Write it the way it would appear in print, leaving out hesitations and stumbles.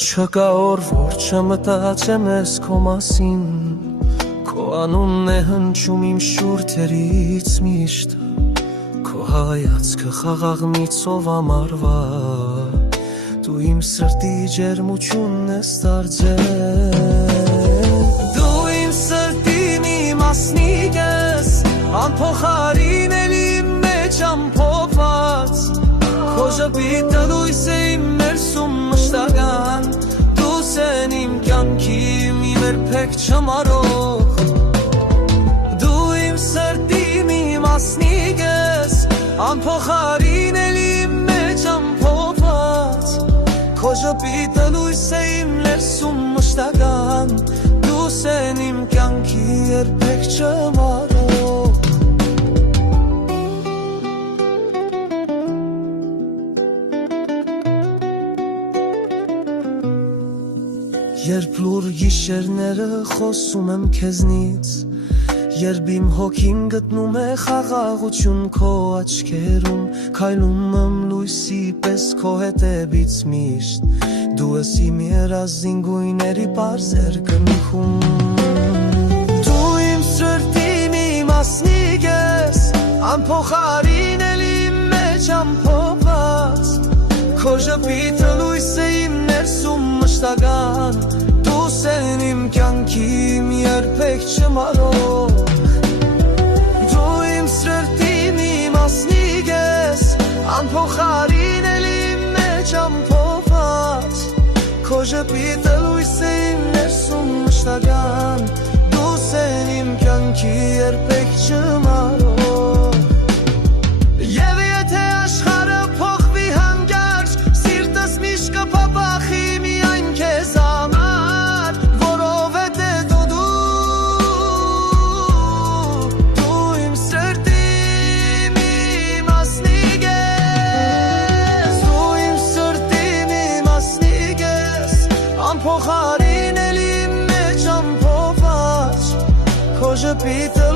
Չկա օր, որ չմտածեմ ես քո մասին, քո անունն է հնչում իմ շուրթերից միշտ, քո հայացքը խաղաղ միծով ամառվա, դու իմ սրտի ջերմությունն ես դարձել, դու իմ սրտի մի մասնիկ ես, անփոխարինելի իմ մեջ ամփոփված, քո ժպիտը լույս է իմ ներսում մշտական, դու սեն իմ կյանքի մի երբեք չմարող, դու իմ սրտի մի մասնիկ ես, անփոխարինելի իմ մեջ ամփոփված, քո ժպիտը լույս է իմ ներսում մշտական, դու սեն իմ կյանքի երբեք չմարող։ Երբ լուր գիշերները խոսում եմ քեզնից, երբ իմ հոգին գտնում է խաղաղություն քո աչքերում, քայլում եմ լույսի պես քո հետևից միշտ, դու ես իմ երազին գույների պարզեր կնքում, դու իմ սրտի մի մասնիկ ես, անփոխարինելի իմ մեջ ամփոփված, քո ժպիտը լույս է իմ ներսում մշտական, դու սեն իմ կյանքի մի երբեք չմարող, դու իմ սրտի մի մասնիկ ես, անփոխարինելի իմ մեջ ամփոփված, քո ժպիտը լույս է իմ ներսում մշտական, դու սեն իմ կյանքի երբեք չմարող։ Եվ եթե աշխարհը փոխվի հանկարծ, սիրտս միշտ կփափախի միայն քեզ համար, որովհետև դու իմ սրտի մի մասնիկ ես, դու իմ սրտի մի մասնիկ ես, անփոխարինելի իմ մեջ ամփոփված, քո ժպիտը